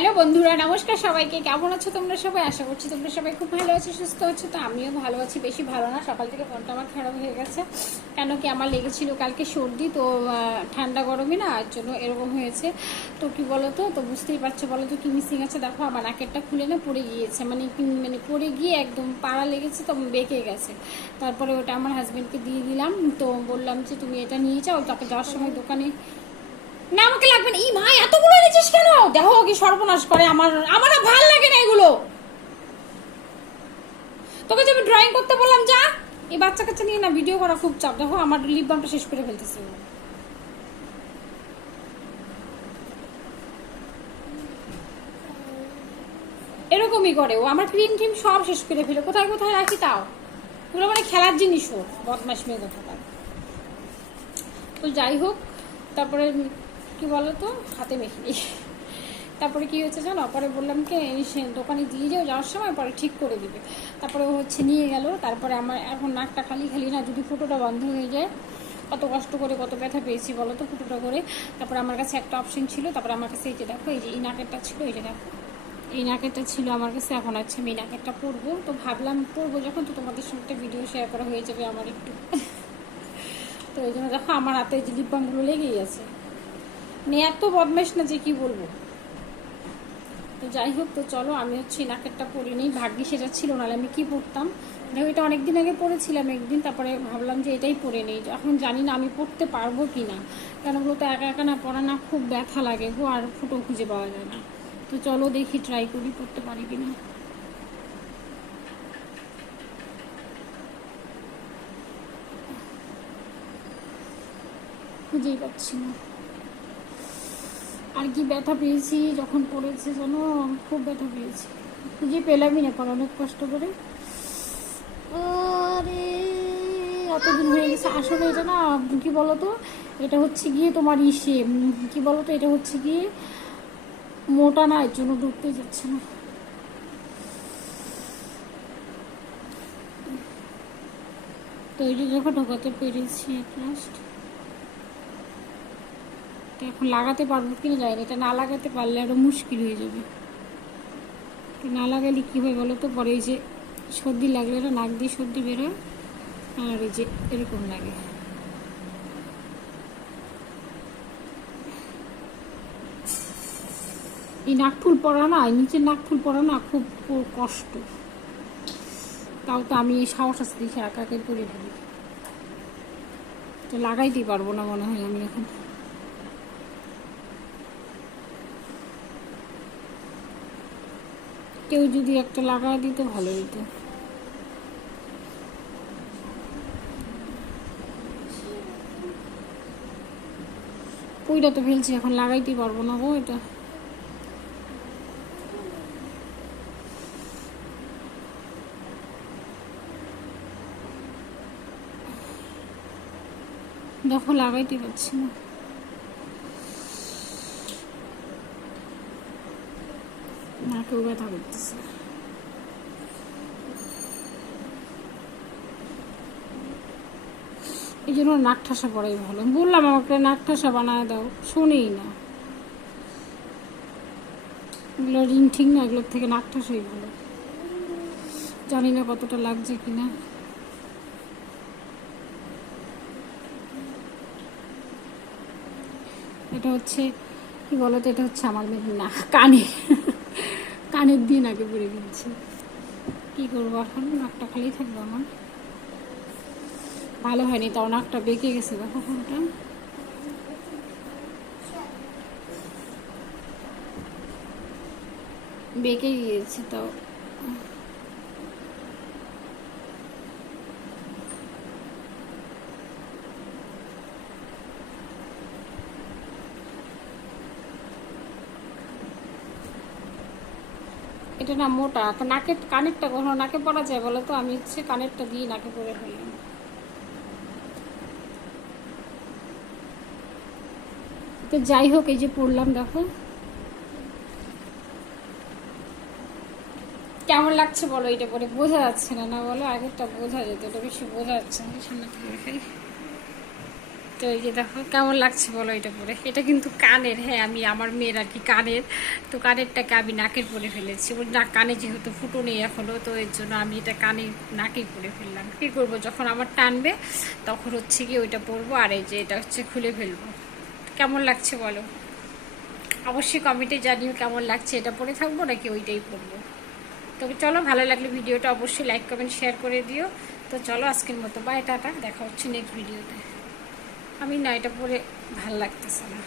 Hello বন্ধুরা, নমস্কার সবাইকে। কেমন আছো তোমরা সবাই? আশা করছি তোমরা সবাই খুব ভালো আছো, সুস্থ আছো। তো আমিও ভালো আছি, বেশি ভালো না। সকাল থেকে মনটা আমার খারাপ হয়ে গেছে, কেন কি আমার লেগেছিল কালকে সর্দি। তো ঠান্ডা গরমই না, এর জন্য এরকম হয়েছে। তো কি বলো তো বুঝতেই পারছো, বলো তো কি মিসিং আছে। দেখো আমার নাকেরটা খুলে না পড়ে গিয়েছে, মানে পড়ে গিয়ে একদম পাড়া লেগেছে, তো বেঁকে গেছে। তারপরে ওটা আমার হাজব্যান্ডকে দিয়ে দিলাম। তো বললাম যে তুমি এটা নিয়ে যাও, তাকে যাওয়ার সময় দোকানে। না আমাকে লাগবে না। এই মা এতগুলো এনেছিস কেন? দেখো কি সর্বনাশ করে। আমার আমার না ভালো লাগে না এগুলো। তোকে যে আমি ড্রয়িং করতে বললাম, যা। এই বাচ্চা কাচ্চা নিয়ে না ভিডিও করা খুব চাপ। দেখো আমার লিপ বামটা শেষ করে ফেলতেছে। এরকমই করে ও, আমার ক্রিম টিম সব শেষ করে ফেলে। কোথায় কোথায় রাখি তাও। এগুলো মানে খেলার জিনিস, ও বদমাশ মেয়ে কথা। তো যাই হোক, তারপরে কি বলতো, হাতে মেখে নিই। তারপরে কি হয়েছে জানো, পরে বললাম কি সে দোকানে দিয়ে যাও, যাওয়ার সময় পরে ঠিক করে দিবে। তারপরে ও হচ্ছে নিয়ে গেল। তারপরে আমার এখন নাকটা খালি খালি না, যদি ফুটোটা বন্ধ হয়ে যায়, কত কষ্ট করে কত ব্যথা পেয়েছি বলো তো ফুটোটা করে। তারপরে আমার কাছে একটা অপশন ছিল, তারপরে আমার কাছে এই যে দেখো, এই যে এই নাকেরটা ছিল, এই যে দেখো এই নাকেরটা ছিল আমার কাছে। এখন আছে আমি এই নাকেরটা পরবো। তো ভাবলাম পরবো যখন, তো তোমাদের সঙ্গে একটা ভিডিও শেয়ার করা হয়ে যাবে আমার একটু। তো এই জন্য দেখো আমার হাতে যে লিপ বামগুলো লেগেই আছে। মানে এত বদমাইশ না যে কি বলবো। তো যাই হোক, তো চলো আমি হচ্ছে নাকেরটা পরে নিই। ভাগ্যি সেটা ছিল, নাহলে আমি কি পরতাম। দেখো এটা অনেকদিন আগে পরেছিলাম একদিন, তারপরে ভাবলাম যে এটাই পরে নিই। এখন জানি না আমি পরতে পারবো কি না, কেন ওগুলো তো একা একা না পরা না খুব ব্যথা লাগে গো, আর ফুটো খুঁজে পাওয়া যায় না। তো চলো দেখি, ট্রাই করি পরতে পারি কি না। খুঁজেই পাচ্ছি না। আর কি ব্যথা পেয়েছি যখন পড়েছে জানো, খুব ব্যথা পেয়েছি। খুঁজে পেলামই না, পর অনেক কষ্ট করে। আরে এতদিন হয়ে গেছে। আসলে এটা না কি বলতো, এটা হচ্ছে গিয়ে তোমার ইসে কি বলতো, এটা হচ্ছে গিয়ে মোটা না, এর জন্য ঢুকতে যাচ্ছে না। তো এই যে যখন ঢোকাতে পেরেছি এট লাস্ট। এখন লাগাতে পারবো কিনা যায়নি। এটা না লাগাতে পারলে আরও মুশকিল হয়ে যাবে। না লাগালে কী হয় বলো তো, পরে এই যে সর্দি লাগলে না, নাক দিয়ে সর্দি বেরোয়, আর এই যে এরকম লাগে। এই নাকফুল পরা না, নিচের নাকফুল পরা না খুব কষ্ট। তাও তো আমি এই সাহস আছে দেখে একা একাই পরে ফেলি। তো লাগাইতেই পারবো না মনে হয় আমি এখন। কেউ যদি একটা লাগাই দিত ভালো হতো। ওইটা তো ফেলছি, এখন লাগাইতেই পারবো না গো এটা। দেখো লাগাইতে পারছি না। নাকেও ব্যথা করতেছে। এই জন্য নাক ঠাসা পড়াই ভালো। বললাম আমাকে নাক ঠাসা বানায় দাও, শোনেই না। এগুলো রিং ঠিক না, এগুলোর থেকে নাক ঠাসাই ভালো। জানি না কতটা লাগছে কিনা। এটা হচ্ছে কি বলতো, এটা হচ্ছে আমার না কানে, কানের দিয়ে নাকে পড়ে দিচ্ছে। কি করবো এখন, নাকটা খালি থাকবো আমার। ভালো হয়নি তাও, নাকটা বেঁকে গেছে দেখো কোনটা, বেঁকে গিয়েছে তাও। এটা না মোটা, নাকে কানেরটা কখনো নাকে পড়া যায় বলো তো? আমি হচ্ছে কানেরটা দিয়ে নাকে পরে ফেললাম। তো যাই হোক, এই যে পড়লাম দেখো কেমন লাগছে বলো। এটা পরে বোঝা যাচ্ছে না, না বলো? আগেরটা বোঝা যেত, এটা বেশি বোঝা যাচ্ছে না। সামনে থেকে দেখাই। তো এই যে দেখো কেমন লাগছে বলো এটা পরে। এটা কিন্তু কানের, হ্যাঁ আমি আমার মেয়ের আর কি কানের, তো কানেরটাকে আমি নাকের পরে ফেলেছি। ওর না কানে যেহেতু ফুটো নেই এখনও, তো এর জন্য আমি এটা কানে নাকেই পরে ফেললাম। কী করবো, যখন আমার টানবে তখন হচ্ছে কি ওইটা পরবো, আর এই যে এটা হচ্ছে খুলে ফেলবো। কেমন লাগছে বলো, অবশ্যই কমেন্টে জানিও কেমন লাগছে, এটা পরে থাকবো নাকি ওইটাই পরবো। তবে চলো, ভালো লাগলে ভিডিওটা অবশ্যই লাইক কমেন্ট শেয়ার করে দিও। তো চলো আজকের মতো বাই, টাটা, দেখা হচ্ছে নেক্সট ভিডিওতে। আমি না এটা পরে ভাল লাগতেছে না।